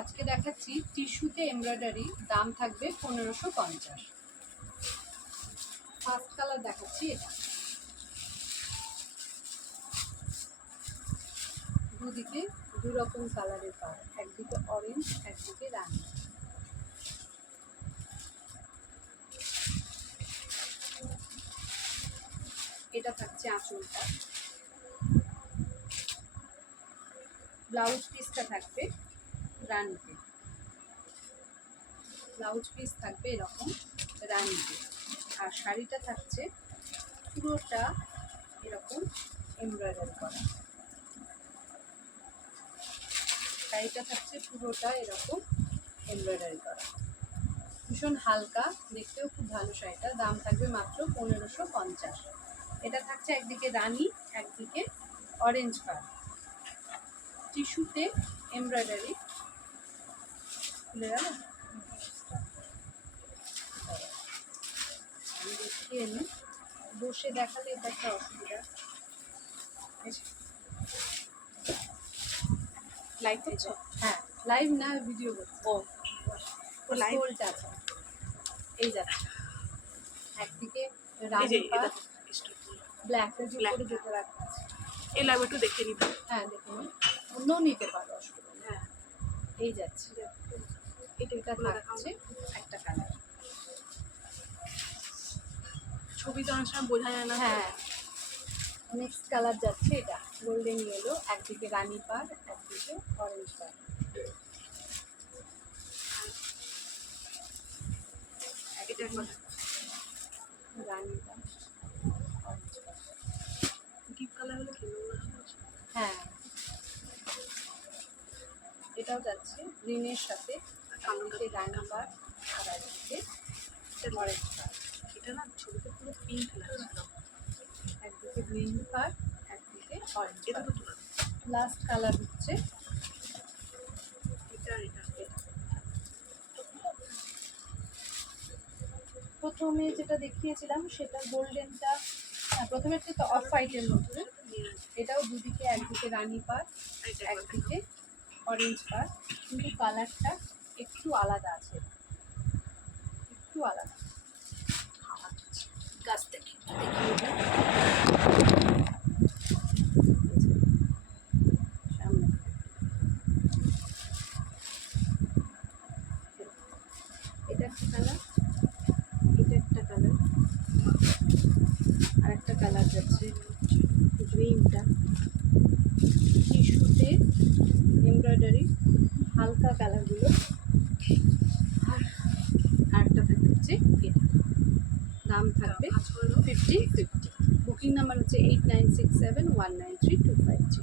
আজকে দেখাচ্ছি টিস্যুতে এমব্রয়ডারি, দাম থাকবে 1550। ফার্স্ট কালার দেখাচ্ছি এটা, দুদিকে দু রকম কালারের পার, একদিকে অরেঞ্জ একদিকে রানী। এটা থাকছে আঁচলটা, ব্লাউজ পিসটা থাকবে রানীতে, ব্লাউজ পিস থাকবে এরকম রানীতে, আর শাড়িটা থাকছে পুরোটা এরকম এমব্রয়ডারি করা, শাড়িটা থাকছে পুরোটা এরকম এমব্রয়ডারি করা, ভীষণ হালকা, দেখতেও খুব ভালো শাড়িটা, দাম থাকবে মাত্র 1550। এটা থাকছে একদিকে রানী একদিকে অরেঞ্জ পার, টিস্যুতে এমব্রয়ডারি। খুলে গেল, দেখিয়ে নিই, বসে দেখালে এটা একটা অসুবিধা। লাইভ করছো? হ্যাঁ, লাইভ না, ভিডিও করছি। ও লাইভটা আছে, এই যাচ্ছে একদিকে রানী পার, ব্ল্যাকের উপরে যেটা রাখা আছে। এই লাইভ একটু দেখে নিতে। হ্যাঁ, দেখে নিই, অন্যও নিতে পারো, অসুবিধা নেই। হ্যাঁ, এই যাচ্ছে, এটা থাকছে একটা কালার, ছবিতে অনেক সময় বোঝা যায় না। হ্যাঁ, নেক্সট কালার যাচ্ছে এটা গোল্ডেন ইয়েলো, একদিকে রানী পার একদিকে অরেঞ্জ পার। এটা রানী পার অরেঞ্জ পার, ডিপ কালার হলে কি হ্যাঁ, এটাও যাচ্ছে গ্রিনের সাথে, একদিকে রানী পার আর একদিকে অরেঞ্জ পার। এটা না ছবিতে পুরো পিঙ্ক লাগছিল, একদিকে গ্রিন পার একদিকে অরেঞ্জ এটা পার। তো তোলা। লাস্ট কালার হচ্ছে এটা প্রথমে যেটা দেখিয়েছিলাম সেটা গোল্ডেনটা, প্রথমে তো অফ হোয়াইটের মধ্যে, এটাও দুদিকে, একদিকে রানী পার একদিকে অরেঞ্জ পার, কিন্তু কালারটা একটু আলাদা আছে, একটু আলাদা। গাছ থেকে সামনে এটা একটা কালার, এটা একটা কালার, আর একটা কালার যাচ্ছে গ্রিনটা, টিস্যুতে এমব্রয়ডারি হালকা কালারগুলো, আর আরেকটা থাকছে এটা, দাম থাকবে 50। বুকিং নাম্বার হচ্ছে 8967193253।